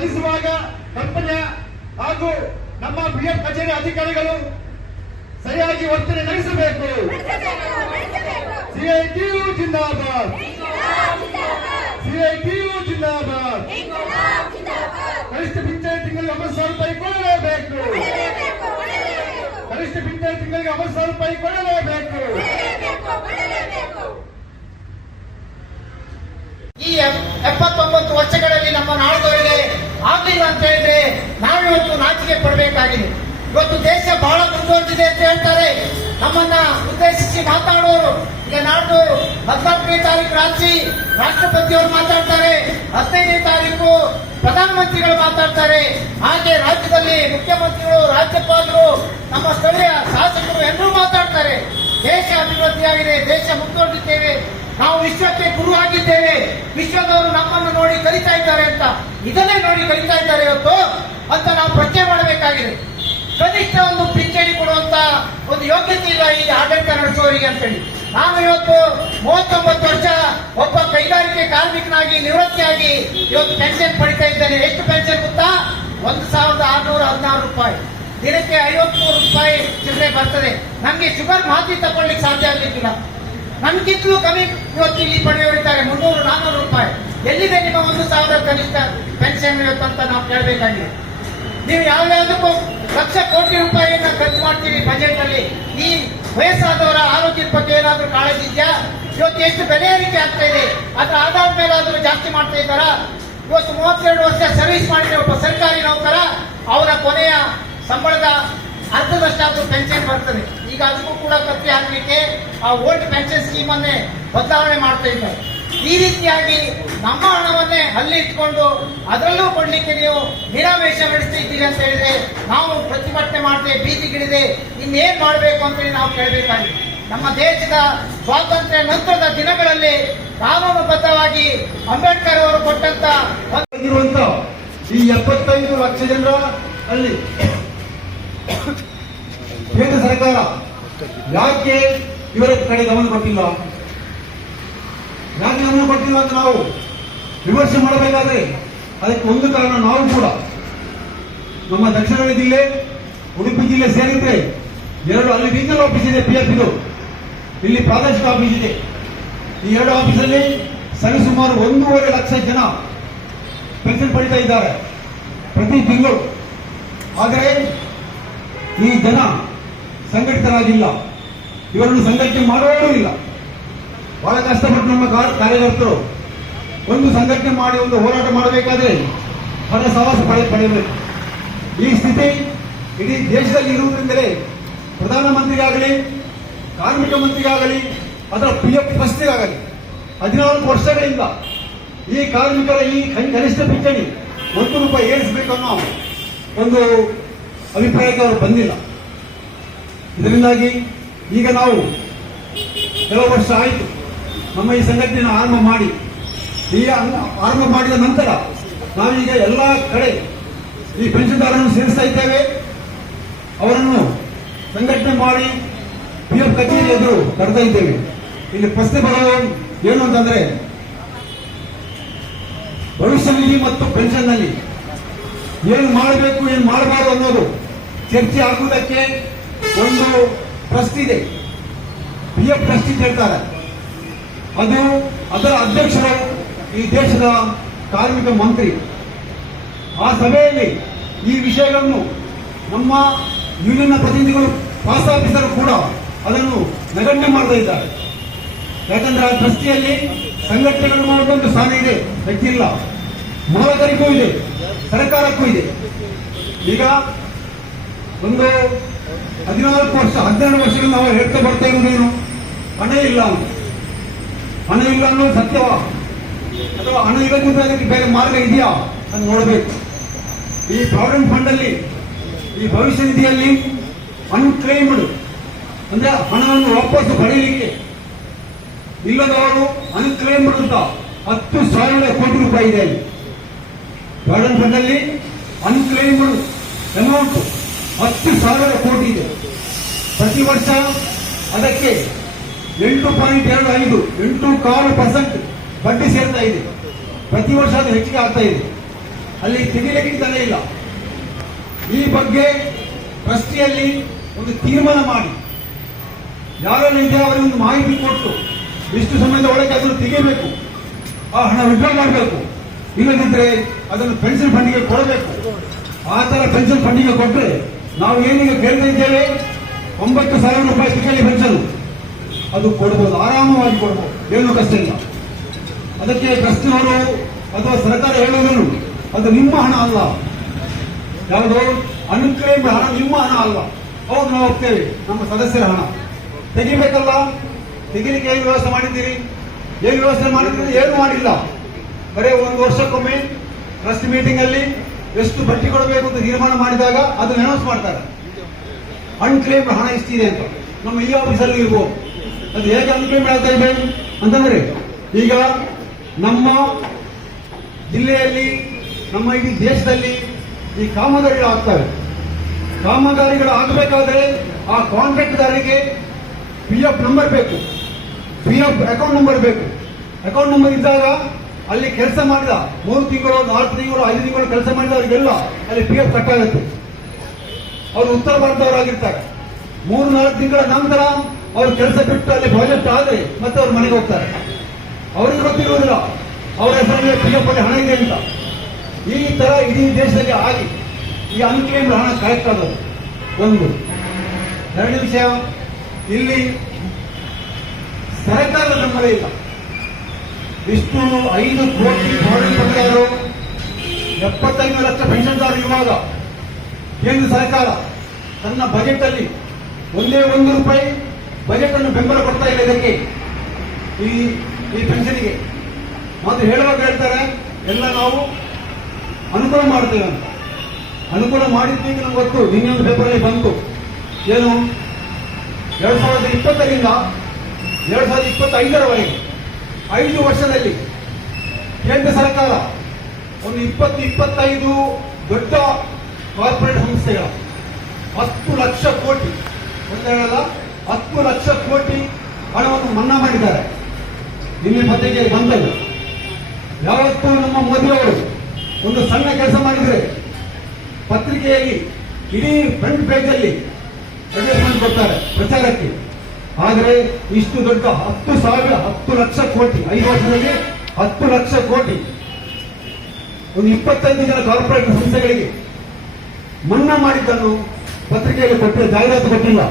ಸಲ್ಲಿಸುವಾಗ ಕಂಪನಿಯ ಹಾಗೂ ನಮ್ಮ ಪಿಎಫ್ ಕಚೇರಿ ಅಧಿಕಾರಿಗಳು ಸರಿಯಾಗಿ ವರ್ತನೆ ನಡೆಸಬೇಕು. ಸಿಐಟಿಯು ಜಿಂದಾಬಾದ್, ಸಿಐಟಿಯು ಜಿಂದಾಬಾದ್. ಕನಿಷ್ಠ ಪಿಂಚಣಿ ತಿಂಗಳಿಗೆ 9,000 ರೂಪಾಯಿ ಕೊಡಲೇಬೇಕು. ಕನಿಷ್ಠ ಪಿಂಚಣಿ ತಿಂಗಳಿಗೆ 9,000 ರೂಪಾಯಿ ಕೊಡಲೇಬೇಕು. ಈ 79 ವರ್ಷಗಳಲ್ಲಿ ನಮ್ಮ ನಾಡಿದವರಿಗೆ ಆಗ್ಲಿಲ್ಲ ಅಂತ ಹೇಳಿದ್ರೆ ನಾವಿವತ್ತು ನಾಚಿಕೆ ಪಡಬೇಕಾಗಿದೆ. ಇವತ್ತು ದೇಶ ಬಹಳ ಮುಂದುವರೆದಿದೆ ಅಂತ ಹೇಳ್ತಾರೆ. ನಮ್ಮನ್ನ ಉದ್ದೇಶಿಸಿ ಮಾತಾಡುವವರು ಈಗ ನಾಡ್ದು 14ನೇ ತಾರೀಕು ರಾತ್ರಿ ರಾಷ್ಟ್ರಪತಿಯವರು ಮಾತಾಡ್ತಾರೆ, 15ನೇ ತಾರೀಕು ಪ್ರಧಾನಮಂತ್ರಿಗಳು ಮಾತಾಡ್ತಾರೆ. ಹಾಗೆ ರಾಜ್ಯದಲ್ಲಿ ಮುಖ್ಯಮಂತ್ರಿಗಳು, ರಾಜ್ಯಪಾಲರು, ನಮ್ಮ ಸ್ಥಳೀಯ ಶಾಸಕರು ಎಲ್ಲರೂ ಮಾತಾಡ್ತಾರೆ. ದೇಶ ಅಭಿವೃದ್ಧಿಯಾಗಿದೆ, ದೇಶ ಮುಂದುವರೆದಿದ್ದೇವೆ, ನಾವು ವಿಶ್ವಕ್ಕೆ ಗುರು ಆಗಿದ್ದೇವೆ, ವಿಶ್ವದವರು ನಮ್ಮನ್ನು ನೋಡಿ ಕಲಿತಾ ಇದ್ದಾರೆ ಅಂತ, ಇದನ್ನೇ ನೋಡಿ ಕಲಿತಾ ಇದ್ದಾರೆ ಇವತ್ತು ಅಂತ ನಾವು ಪ್ರಶ್ನೆ ಮಾಡಬೇಕಾಗಿದೆ. ಕನಿಷ್ಠ ಒಂದು ಪಿಂಚಣಿ ಕೊಡುವಂತ ಒಂದು ಯೋಗ್ಯತೆ ಇಲ್ಲ ಈ ಆಡಳಿತ ನಡೆಸುವವರಿಗೆ ಅಂತೇಳಿ. ನಾನು ಇವತ್ತು 39 ವರ್ಷ ಒಬ್ಬ ಕೈಗಾರಿಕೆ ಕಾರ್ಮಿಕನಾಗಿ ನಿವೃತ್ತಿಯಾಗಿ ಇವತ್ತು ಪೆನ್ಷನ್ ಪಡಿತಾ ಇದ್ದೇನೆ. ಎಷ್ಟು ಪೆನ್ಷನ್ ಗೊತ್ತಾ? 1,616 ರೂಪಾಯಿ. ದಿನಕ್ಕೆ 53 ರೂಪಾಯಿ ಚಿಲ್ಲರೆ ಬರ್ತದೆ. ನಮ್ಗೆ ಶುಗರ್ ಮಾತಿ ತಗೊಳ್ಳಿಕ್ಕೆ ಸಾಧ್ಯ ಆಗಲಿಕ್ಕಿಲ್ಲ. ನಮ್ಗಿಂತಲೂ ಕಮ್ಮಿ ಇವತ್ತು ಇಲ್ಲಿ ಪಡೆಯೋರಿದ್ದಾರೆ, 300-400 ರೂಪಾಯಿ. ಎಲ್ಲಿದೆ ನಿಮ್ಮ 1,000 ಕನಿಷ್ಠ ಪೆನ್ಷನ್ ಇವತ್ತು ಅಂತ ನಾವು ಕೇಳಬೇಕಾಗಿದೆ. ನೀವು ಯಾವ್ಯಾವುದಕ್ಕೂ ಲಕ್ಷ ಕೋಟಿ ರೂಪಾಯಿಯನ್ನ ಖರ್ಚು ಮಾಡ್ತೀವಿ ಬಜೆಟ್ ಅಲ್ಲಿ. ಈ ವಯಸ್ಸಾದವರ ಆರೋಗ್ಯದ ಬಗ್ಗೆ ಏನಾದ್ರೂ ಕಾಳಜಿ ಇದೆಯಾ? ಇವತ್ತು ಎಷ್ಟು ಬೆಲೆ ಏರಿಕೆ ಆಗ್ತಾ ಇದೆ, ಅದರ ಆಧಾರದ ಮೇಲಾದ್ರೂ ಜಾಸ್ತಿ ಮಾಡ್ತಾ ಇದ್ದಾರಾ? ಇವತ್ತು 32 ವರ್ಷ ಸರ್ವಿಸ್ ಮಾಡಿದ್ರೆ ಒಬ್ಬ ಸರ್ಕಾರಿ ನೌಕರ, ಅವರ ಕೊನೆಯ ಸಂಬಳದ ಅರ್ಧದಷ್ಟಾದ್ರೂ ಪೆನ್ಷನ್ ಬರ್ತದೆ. ಈಗ ಅದಕ್ಕೂ ಕೂಡ ಕತ್ತಿ ಹಾಕಲಿಕ್ಕೆ ಆ ಓಲ್ಡ್ ಪೆನ್ಷನ್ ಸ್ಕೀಮ್ ಅನ್ನೇ ಬದಲಾವಣೆ ಮಾಡ್ತಾ ಇದ್ದಾರೆ. ಈ ರೀತಿಯಾಗಿ ನಮ್ಮ ಹಣವನ್ನೇ ಅಲ್ಲಿ ಇಟ್ಕೊಂಡು ಅದರಲ್ಲೂ ಕೊಡ್ಲಿಕ್ಕೆ ನೀವು ನಿರಾವೇಶ ನಡೆಸ್ತಾ ಇದ್ದೀರಿ ಅಂತ ಹೇಳಿದ್ರೆ ನಾವು ಪ್ರತಿಭಟನೆ ಮಾಡದೆ ಬೀದಿಗಿಳಿದೆ ಇನ್ನೇನ್ ಮಾಡಬೇಕು ಅಂತೇಳಿ ನಾವು ಕೇಳಬೇಕಾಗಿದೆ. ನಮ್ಮ ದೇಶದ ಸ್ವಾತಂತ್ರ್ಯ ನಂತರದ ದಿನಗಳಲ್ಲಿ ಕಾನೂನುಬದ್ಧವಾಗಿ ಅಂಬೇಡ್ಕರ್ ಅವರು ಕೊಟ್ಟಂತ ಈ 75 ಲಕ್ಷ ಜನರ ಅಲ್ಲಿ ಕೇಂದ್ರ ಸರ್ಕಾರ ಯಾಕೆ ಇವರ ಕಡೆ ಗಮನ ಕೊಟ್ಟಿಲ್ಲ? ಯಾಕೆ ಗಮನ ಕೊಟ್ಟಿಲ್ಲ ಅಂತ ನಾವು ವಿಮರ್ಶೆ ಮಾಡಬೇಕಾದ್ರೆ ಅದಕ್ಕೆ ಒಂದು ಕಾರಣ, ನಾವು ಕೂಡ ನಮ್ಮ ದಕ್ಷಿಣ ಕನ್ನಡ ಜಿಲ್ಲೆ, ಉಡುಪಿ ಜಿಲ್ಲೆ ಸೇರಿದ್ರೆ 2 ಅಲ್ಲಿ ರೀಜನಲ್ ಆಫೀಸ್ ಇದೆ, PF ಇದು, ಇಲ್ಲಿ ಪ್ರಾದೇಶಿಕ ಆಫೀಸ್ ಇದೆ. ಈ 2 ಆಫೀಸಲ್ಲಿ ಸರಿಸುಮಾರು 1.5 ಲಕ್ಷ ಜನ ಪೆನ್ಷನ್ ಪಡಿತಾ ಇದ್ದಾರೆ ಪ್ರತಿ ತಿಂಗಳು. ಆದರೆ ಈ ಜನ ಸಂಘಟಿತರಾಗಿಲ್ಲ, ಇವರನ್ನು ಸಂಘಟನೆ ಮಾಡುವವರೂ ಇಲ್ಲ. ಬಹಳ ಕಷ್ಟಪಟ್ಟು ನಮ್ಮ ಕಾರ್ಯಕರ್ತರು ಒಂದು ಸಂಘಟನೆ ಮಾಡಿ ಒಂದು ಹೋರಾಟ ಮಾಡಬೇಕಾದ್ರೆ ಹಣ ಸವಾಸ ಪಡೆಯಬೇಕು. ಈ ಸ್ಥಿತಿ ಇಡೀ ದೇಶದಲ್ಲಿ ಇರುವುದರಿಂದಲೇ ಪ್ರಧಾನಮಂತ್ರಿಗಾಗಲಿ, ಕಾರ್ಮಿಕ ಮಂತ್ರಿಗಾಗಲಿ, ಅದರ PF ಟ್ರಸ್ಟಿಗಾಗಲಿ 14 ವರ್ಷಗಳಿಂದ ಈ ಕಾರ್ಮಿಕರ ಈ ಕನಿಷ್ಠ ಪಿಂಚಣಿ 1 ರೂಪಾಯಿ ಏರಿಸಬೇಕು ಅನ್ನೋ ಒಂದು ಅಭಿಪ್ರಾಯಕ್ಕೆ ಅವರು ಬಂದಿಲ್ಲ. ಇದರಿಂದಾಗಿ ಈಗ ನಾವು ಕೆಲವು ವರ್ಷ ಆಯಿತು ನಮ್ಮ ಈ ಸಂಘಟನೆಯನ್ನು ಆರಂಭ ಮಾಡಿ. ಈ ಆರಂಭ ಮಾಡಿದ ನಂತರ ನಾವೀಗ ಎಲ್ಲ ಕಡೆ ಈ ಪೆನ್ಷನ್ದಾರರನ್ನು ಸೇರಿಸ್ತಾ ಇದ್ದೇವೆ. ಅವರನ್ನು ಸಂಘಟನೆ ಮಾಡಿ PF ಕಚೇರಿ ಎದುರು ತರ್ತಾ ಇದ್ದೇವೆ. ಇಲ್ಲಿ ಪ್ರಶ್ನೆ ಬರೋದು ಏನು ಅಂತಂದ್ರೆ, ಭವಿಷ್ಯ ನಿಧಿ ಮತ್ತು ಪೆನ್ಷನ್ ನಲ್ಲಿ ಏನು ಮಾಡಬೇಕು, ಏನು ಮಾಡಬಾರದು ಅನ್ನೋದು ಚರ್ಚೆ ಆಗುವುದಕ್ಕೆ ಒಂದು ಟ್ರಸ್ಟ್ ಇದೆ, PF ಟ್ರಸ್ಟ್ ಅಂತ ಹೇಳ್ತಾರೆ. ಅದು ಅದರ ಅಧ್ಯಕ್ಷರು ಈ ದೇಶದ ಕಾರ್ಮಿಕ ಮಂತ್ರಿ. ಆ ಸಭೆಯಲ್ಲಿ ಈ ವಿಷಯಗಳನ್ನು ನಮ್ಮ ಯೂನಿಯನ್ನ ಪ್ರತಿನಿಧಿಗಳು, ಪಾಸ್ ಆಫೀಸರ್ ಕೂಡ ಅದನ್ನು ನಗಣ್ಯ ಮಾಡ್ತಾ ಇದ್ದಾರೆ. ಯಾಕಂದ್ರೆ ಆ ಟ್ರಸ್ಟಿಯಲ್ಲಿ ಸಂಘಟನೆಗಳು ಮಾಡುವಂತ ಸ್ಥಾನ ಇದೆ, ವ್ಯಕ್ತಿಯಿಲ್ಲ, ಮಾಲಕರಿಗೂ ಇದೆ, ಸರ್ಕಾರಕ್ಕೂ ಇದೆ. ಈಗ ಒಂದು 14 ವರ್ಷ 12 ವರ್ಷಗಳು ನಾವು ಹೇಳ್ತಾ ಬರ್ತಾ ಇರುವುದೇನು, ಹಣ ಇಲ್ಲ ಅಂತ. ಹಣ ಇಲ್ಲ ಅನ್ನೋದು ಸತ್ಯವಾ ಅಥವಾ ಹಣ ಇಲ್ಲದಿದ್ದರೆ ಅದಕ್ಕೆ ಬೇರೆ ಮಾರ್ಗ ಇದೆಯಾ ಅಂತ ನೋಡಬೇಕು. ಈ ಪ್ರಾವಿಡೆಂಟ್ ಫಂಡ್ ಅಲ್ಲಿ, ಈ ಭವಿಷ್ಯ ನಿಧಿಯಲ್ಲಿ ಅನ್ಕ್ಲೈಮ್ಡ್ ಅಂದ್ರೆ ಹಣವನ್ನು ವಾಪಸ್ ಪಡೆಯಲಿಕ್ಕೆ ಇಲ್ಲದವರು ಅನ್ಕ್ಲೈಮ್ಡ್ ಅಂತ 10,000 ಕೋಟಿ ರೂಪಾಯಿ ಇದೆ. ಪ್ರಾವಿಡೆಂಟ್ ಫಂಡ್ ಅಲ್ಲಿ ಅನ್ಕ್ಲೈಮ್ಡ್ ಅಮೌಂಟ್ 10,000 ಕೋಟಿ ಇದೆ. ಪ್ರತಿ ವರ್ಷ ಅದಕ್ಕೆ 8.25% ಬಡ್ಡಿ ಸೇರ್ತಾ ಇದೆ. ಪ್ರತಿ ವರ್ಷ ಅದು ಹೆಚ್ಚಿಗೆ ಆಗ್ತಾ ಇದೆ. ಅಲ್ಲಿ ತೆಗಿಲಿಕ್ಕೆ ತಲೆ ಇಲ್ಲ. ಈ ಬಗ್ಗೆ ಟ್ರಸ್ಟಿಯಲ್ಲಿ ಒಂದು ತೀರ್ಮಾನ ಮಾಡಿ ಯಾರೆಲ್ಲ ಇದೆ ಅವರಿಗೆ ಒಂದು ಮಾಹಿತಿ ಕೊಟ್ಟು ಇಷ್ಟು ಸಮಯದ ಒಳಗೆ ಅದನ್ನು ತೆಗೆಯಬೇಕು, ಆ ಹಣ ವಿಡ್ರಾ ಮಾಡಬೇಕು. ಇಲ್ಲದಿದ್ದರೆ ಅದನ್ನು ಪೆನ್ಷನ್ ಫಂಡಿಗೆ ಕೊಡಬೇಕು. ಆ ತರ ಪೆನ್ಷನ್ ಫಂಡಿಗೆ ಕೊಟ್ಟರೆ ನಾವು ಏನೀಗ ಕೇಳ್ತಾ ಇದ್ದೇವೆ 9,000 ರೂಪಾಯಿ ತಿಂಗಳಿಗೆ ಪೆನ್ಷನ್ ಅದು ಕೊಡ್ಬೋದು, ಆರಾಮವಾಗಿ ಕೊಡ್ಬೋದು, ಏನೂ ಕಷ್ಟ ಇಲ್ಲ. ಅದಕ್ಕೆ ಟ್ರಸ್ಟಿನವರು ಅಥವಾ ಸರ್ಕಾರ ಹೇಳುವುದನ್ನು ಅದು ನಿಮ್ಮ ಹಣ ಅಲ್ಲ, ಯಾವುದೋ ಅನ್ಕ್ಲೇಮ್ಡ್ ಹಣ ನಿಮ್ಮ ಹಣ ಅಲ್ಲ. ಹೌದು, ನಾವು ಹೋಗ್ತೇವೆ, ನಮ್ಮ ಸದಸ್ಯರ ಹಣ ತೆಗಿಬೇಕಲ್ಲ. ತೆಗಿಲಿಕ್ಕೆ ಏನು ವ್ಯವಸ್ಥೆ ಮಾಡಿದ್ದೀರಿ? ಏನು ವ್ಯವಸ್ಥೆ ಮಾಡಿದ್ದೀರಿ? ಏನು ಮಾಡಿಲ್ಲ. ಬರೀ 1 ವರ್ಷಕ್ಕೊಮ್ಮೆ ಟ್ರಸ್ಟ್ ಮೀಟಿಂಗ್ ಅಲ್ಲಿ ಎಷ್ಟು ಬಡ್ಡಿ ಕೊಡಬೇಕು ಅಂತ ತೀರ್ಮಾನ ಮಾಡಿದಾಗ ಅದನ್ನು ಅನೌನ್ಸ್ ಮಾಡ್ತಾರೆ. ಅನ್ಕ್ಲೇಮ್ಡ್ ಹಣ ಇಷ್ಟಿದೆ ಅಂತ ನಮ್ಮ ಈ ಆಫೀಸಲ್ಲಿ ಇರ್ಬೋದು. ಅದು ಹೇಗೆ ಅನ್ಕ್ಲೇಮ್ಡ್ ಆಗ್ತಾ ಇದೆ ಅಂತಂದ್ರೆ, ಈಗ ನಮ್ಮ ಜಿಲ್ಲೆಯಲ್ಲಿ, ನಮ್ಮ ಇಡೀ ದೇಶದಲ್ಲಿ ಈ ಕಾಮಗಾರಿಗಳು ಆಗ್ತವೆ. ಕಾಮಗಾರಿಗಳು ಆಗಬೇಕಾದ್ರೆ ಆ ಕಾಂಟ್ರಾಕ್ಟ್ದಾರರಿಗೆ PF ನಂಬರ್ ಬೇಕು, PF ಅಕೌಂಟ್ ನಂಬರ್ ಬೇಕು. ಅಕೌಂಟ್ ನಂಬರ್ ಇದ್ದಾಗ ಅಲ್ಲಿ ಕೆಲಸ ಮಾಡಿದ 3 ತಿಂಗಳು, 4 ತಿಂಗಳು, 5 ತಿಂಗಳು ಕೆಲಸ ಮಾಡಿದವರಿಗೆಲ್ಲ ಅಲ್ಲಿ PF ಕಟ್ ಆಗುತ್ತೆ. ಅವರು ಉತ್ತರ ಭಾರತದವರಾಗಿರ್ತಾರೆ. 3-4 ತಿಂಗಳ ನಂತರ ಅವ್ರು ಕೆಲಸ ಬಿಟ್ಟು ಅಲ್ಲಿ ಪ್ರಾಜೆಕ್ಟ್ ಆದ್ರೆ ಮತ್ತೆ ಅವ್ರ ಮನೆಗೆ ಹೋಗ್ತಾರೆ. ಅವರಿಗೆ ಗೊತ್ತಿರುವುದಿಲ್ಲ ಅವರ ಹೆಸರಲ್ಲಿ PF ಅಲ್ಲಿ ಹಣ ಇದೆ ಅಂತ. ಈ ತರ ಇಡೀ ದೇಶದಲ್ಲಿ ಆಗಿ ಈ ಅನ್ಕ್ಲೇಮ್ಡ್ ಹಣ ಕಲೆಕ್ಟ್ ಆಗೋದು ಒಂದು. ಎರಡನೇ ವಿಷಯ, ಇಲ್ಲಿ ಸರ್ಕಾರದ ಬೆಂಬಲ ಇಲ್ಲ. ಇಷ್ಟು 5 ಕೋಟಿ ಫಾರಿನ್ ಬಂದವರು 75 ಲಕ್ಷ ಪೆನ್ಷನ್ದಾರರು ಇರುವಾಗ ಕೇಂದ್ರ ಸರ್ಕಾರ ತನ್ನ ಬಜೆಟ್ ಅಲ್ಲಿ ಒಂದೇ 1 ರೂಪಾಯಿ ಬಜೆಟ್ ಅನ್ನು ಬೆಂಬಲ ಕೊಡ್ತಾ ಇಲ್ಲ ಇದಕ್ಕೆ, ಈ ಪೆನ್ಷನ್ಗೆ. ಮತ್ತು ಹೇಳುವಾಗ ಹೇಳ್ತಾರೆ ಎಲ್ಲ ನಾವು ಅನುಕೂಲ ಮಾಡ್ತೇವೆ ಅಂತ. ಅನುಕೂಲ ಮಾಡಿದ್ದೀಗ ನಮ್ಗೆ ಗೊತ್ತು. ಇನ್ನೊಂದು ಪೇಪರಲ್ಲಿ ಬಂತು, ಏನು 2020ರಿಂದ 2025ರವರೆಗೆ 5 ವರ್ಷದಲ್ಲಿ ಕೇಂದ್ರ ಸರ್ಕಾರ ಒಂದು 20-25 ದೊಡ್ಡ ಕಾರ್ಪೊರೇಟ್ ಸಂಸ್ಥೆಗಳ 10 ಲಕ್ಷ ಕೋಟಿ, ಒಂದೇಳಲ್ಲ 10 ಲಕ್ಷ ಕೋಟಿ ಹಣವನ್ನು ಮನ್ನಾ ಮಾಡಿದ್ದಾರೆ. ನಿನ್ನೆ ಪತ್ರಿಕೆಯಲ್ಲಿ ಬಂದದ್ದು. ಯಾವತ್ತೂ ನಮ್ಮ ಮೋದಿಯವರು ಒಂದು ಸಣ್ಣ ಕೆಲಸ ಮಾಡಿದರೆ ಪತ್ರಿಕೆಯಲ್ಲಿ ಇಡೀ ಫ್ರಂಟ್ ಪೇಜ್ ಅಲ್ಲಿ ಅಡ್ವರ್ಟೈಸ್ಮೆಂಟ್ ಕೊಡ್ತಾರೆ ಪ್ರಚಾರಕ್ಕೆ. ಆದರೆ ಇಷ್ಟು ದೊಡ್ಡ 10 ಲಕ್ಷ ಕೋಟಿ 5 ವರ್ಷದಲ್ಲಿ 10 ಲಕ್ಷ ಕೋಟಿ ಒಂದು 25 ಜನ ಕಾರ್ಪೊರೇಟ್ ಸಂಸ್ಥೆಗಳಿಗೆ ಮನ್ನಾ ಮಾಡಿದ್ದನ್ನು ಪತ್ರಿಕೆಯಲ್ಲಿ ಕೊಟ್ಟಿಲ್ಲ, ಜಾಹೀರಾತು ಕೊಟ್ಟಿಲ್ಲ.